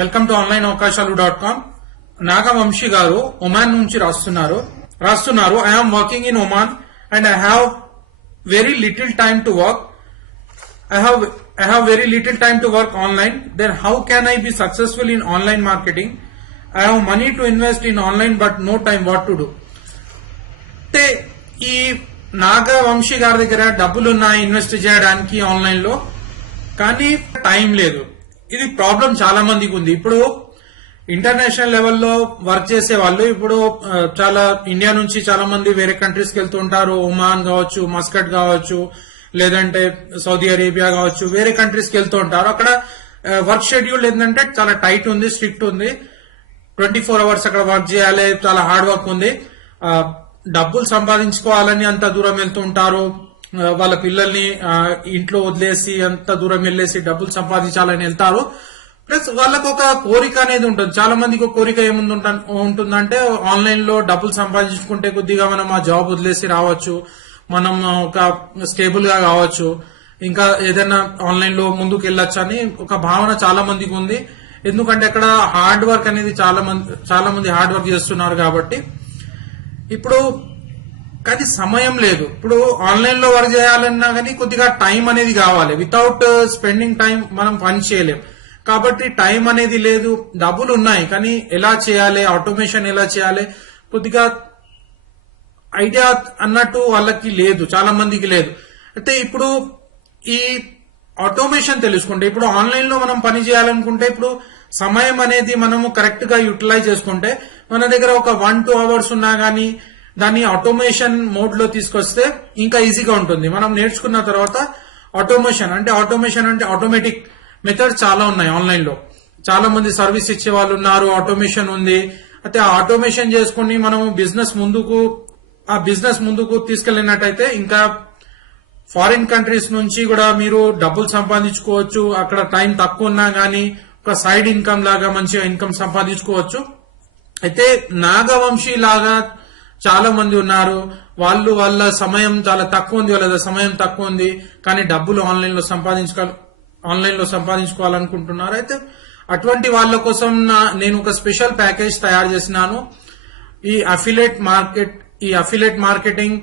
Welcome to online అవకాశాలు.com. Nagavamsi garu Oman నుంచి రాస్తున్నారు I am working in Oman and I have very little time to work. I have very little time to work online. Then how can I be successful in online marketing? I have money to invest in online but no time. What to do? అంటే ఈ నాగవంశీ గారి దగ్గర డబ్బులు ఉన్నాయి invest చేయడానికి online లో, కానీ time లేదు. ఇది ప్రాబ్లం చాలా మందికి ఉంది. ఇప్పుడు ఇంటర్నేషనల్ లెవెల్లో వర్క్ చేసే వాళ్ళు ఇప్పుడు చాలా ఇండియా నుంచి చాలా మంది వేరే కంట్రీస్ కి వెళ్తూ ఉంటారు. ఒమాన్ కావచ్చు, మస్కట్ కావచ్చు, లేదంటే సౌదీ అరేబియా కావచ్చు, వేరే కంట్రీస్ కి వెళ్తూ ఉంటారు. అక్కడ వర్క్ షెడ్యూల్ ఏంటంటే చాలా టైట్ ఉంది, స్ట్రిక్ట్ ఉంది. 24 hours అక్కడ వర్క్ చేయాలి, చాలా హార్డ్ వర్క్ ఉంది. డబ్బులు సంపాదించుకోవాలని అంత దూరం వెళ్తూ ఉంటారు. వాళ్ళ పిల్లల్ని ఇంట్లో వదిలేసి అంత దూరం వెళ్లేసి డబ్బులు సంపాదించాలని వెళ్తారు. ప్లస్ వాళ్ళకు ఒక కోరిక అనేది ఉంటుంది. చాలా మందికి ఒక కోరిక ఉంటుందంటే ఆన్లైన్ లో డబ్బులు సంపాదించుకుంటే కొద్దిగా మనం ఆ జాబ్ వదిలేసి రావచ్చు, మనం ఒక స్టేబుల్ గా కావచ్చు, ఇంకా ఏదైనా ఆన్లైన్ లో ముందుకు వెళ్ళొచ్చు అని ఒక భావన చాలా మందికి ఉంది. ఎందుకంటే అక్కడ హార్డ్ వర్క్ అనేది చాలా మంది హార్డ్ వర్క్ చేస్తున్నారు కాబట్టి. ఇప్పుడు కానీ సమయం లేదు. ఇప్పుడు ఆన్లైన్ లో వర్క్ చేయాలన్నా కానీ కొద్దిగా టైం అనేది కావాలి. వితౌట్ స్పెండింగ్ టైం మనం పని చేయలేం. కాబట్టి టైం అనేది లేదు. డబ్బులు ఉన్నాయి కానీ ఎలా చేయాలి, ఆటోమేషన్ ఎలా చేయాలి, కొద్దిగా ఐడియా అన్నట్టు వాళ్ళకి లేదు, చాలా మందికి లేదు. అయితే ఇప్పుడు ఈ ఆటోమేషన్ తెలుసుకుంటే, ఇప్పుడు ఆన్లైన్ లో మనం పని చేయాలనుకుంటే ఇప్పుడు సమయం అనేది మనము కరెక్ట్ గా యూటిలైజ్ చేసుకుంటే మన దగ్గర ఒక 1-2 hours ఉన్నా గానీ దాన్ని ఆటోమేషన్ మోడ్ లో తీసుకొస్తే ఇంకా ఈజీగా ఉంటుంది. మనం నేర్చుకున్న తర్వాత ఆటోమేషన్ అంటే ఆటోమేటిక్ మెథడ్ చాలా ఉన్నాయి ఆన్లైన్ లో. చాలా మంది సర్వీస్ ఇచ్చే వాళ్ళు ఉన్నారు, ఆటోమేషన్ ఉంది. అయితే ఆ ఆటోమేషన్ చేసుకుని మనం బిజినెస్ ముందుకు తీసుకెళ్లినట్టయితే ఇంకా ఫారిన్ కంట్రీస్ నుంచి కూడా మీరు డబ్బులు సంపాదించుకోవచ్చు. అక్కడ టైం తక్కువ ఉన్నా గానీ ఒక సైడ్ ఇన్కమ్ లాగా మంచిగా ఇన్కమ్ సంపాదించుకోవచ్చు. అయితే నాగవంశీ లాగా చాలా మంది ఉన్నారు. వాళ్ళ సమయం చాలా తక్కువ ఉంది, వాళ్ళ సమయం తక్కువ ఉంది, కానీ డబ్బులు ఆన్లైన్ లో సంపాదించుకోవాలనుకుంటున్నారు. అయితే అటువంటి వాళ్ళ కోసం నేను ఒక స్పెషల్ ప్యాకేజ్ తయారు చేసినాను. ఈ అఫిలియేట్ మార్కెటింగ్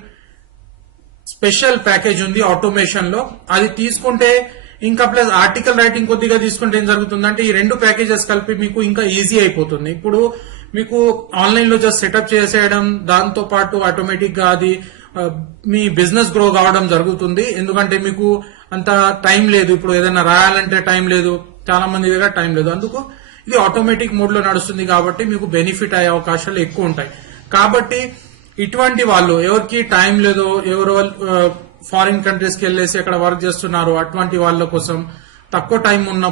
స్పెషల్ ప్యాకేజ్ ఉంది ఆటోమేషన్ లో. అది తీసుకుంటే ఇంకా ప్లస్ ఆర్టికల్ రైటింగ్ కొద్దిగా తీసుకుంటే ఏం జరుగుతుందంటే ఈ 2 ప్యాకేజెస్ కలిపి మీకు ఇంకా ఈజీ అయిపోతుంది. ఇప్పుడు మీకు ఆన్లైన్ లో జస్ట్ సెటప్ చేసేయడం, దాంతో పాటు ఆటోమేటిక్ గా అది మీ బిజినెస్ గ్రో కావడం జరుగుతుంది. ఎందుకంటే మీకు అంత టైం లేదు. ఇప్పుడు ఏదైనా రాయాలంటే టైం లేదు, చాలా మంది దగ్గర టైం లేదు. అందుకు ఇది ఆటోమేటిక్ మోడ్ లో నడుస్తుంది కాబట్టి మీకు బెనిఫిట్ అయ్యే అవకాశాలు ఎక్కువ ఉంటాయి. కాబట్టి ఇటువంటి వాళ్ళు ఎవరికి టైం లేదో, ఎవరు ఫారిన్ కంట్రీస్ కి వెళ్లేసి అక్కడ వర్క్ చేస్తున్నారు, అటువంటి వాళ్ళ కోసం తక్కువ టైం ఉన్న,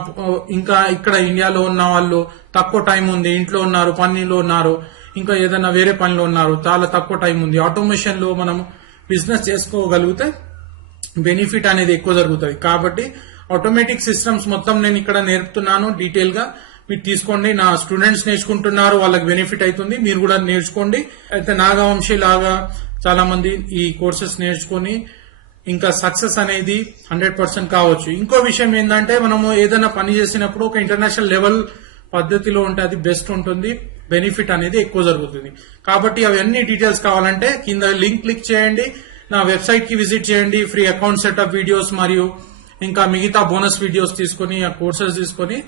ఇంకా ఇక్కడ ఇండియాలో ఉన్న వాళ్ళు తక్కువ టైం ఉంది, ఇంట్లో ఉన్నారు, పనిలో ఉన్నారు, ఇంకా ఏదైనా వేరే పనిలో ఉన్నారు, చాలా తక్కువ టైం ఉంది, ఆటోమేషన్ లో మనం బిజినెస్ చేసుకోగలిగితే బెనిఫిట్ అనేది ఎక్కువ జరుగుతుంది. కాబట్టి ఆటోమేటిక్ సిస్టమ్స్ మొత్తం నేను ఇక్కడ నేర్పుతున్నాను డీటెయిల్ గా. మీరు తీసుకోండి. నా స్టూడెంట్స్ నేర్చుకుంటున్నారు, వాళ్ళకి బెనిఫిట్ అవుతుంది, మీరు కూడా నేర్చుకోండి. అయితే నాగవంశీ లాగా చాలా మంది ఈ కోర్సెస్ నేర్చుకుని ఇంకా సక్సెస్ అనేది 100% కావచ్చు. ఇంకో విషయం ఏంటంటే మనము ఏదైనా పని చేసినప్పుడు ఒక ఇంటర్నేషనల్ లెవెల్ పద్ధతిలో ఉంటే అది బెస్ట్ ఉంటుంది, బెనిఫిట్ అనేది ఎక్కువ జరుగుతుంది. కాబట్టి అవన్నీ డీటెయిల్స్ కావాలంటే కింద లింక్ క్లిక్ చేయండి, నా వెబ్సైట్ కి విజిట్ చేయండి. ఫ్రీ అకౌంట్ సెటప్ వీడియోస్ మరియు ఇంకా మిగతా బోనస్ వీడియోస్ తీసుకుని, ఆ కోర్సెస్ తీసుకుని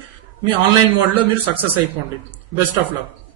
మీ ఆన్లైన్ మోడ్ లో మీరు సక్సెస్ అయిపోండి. Best of luck.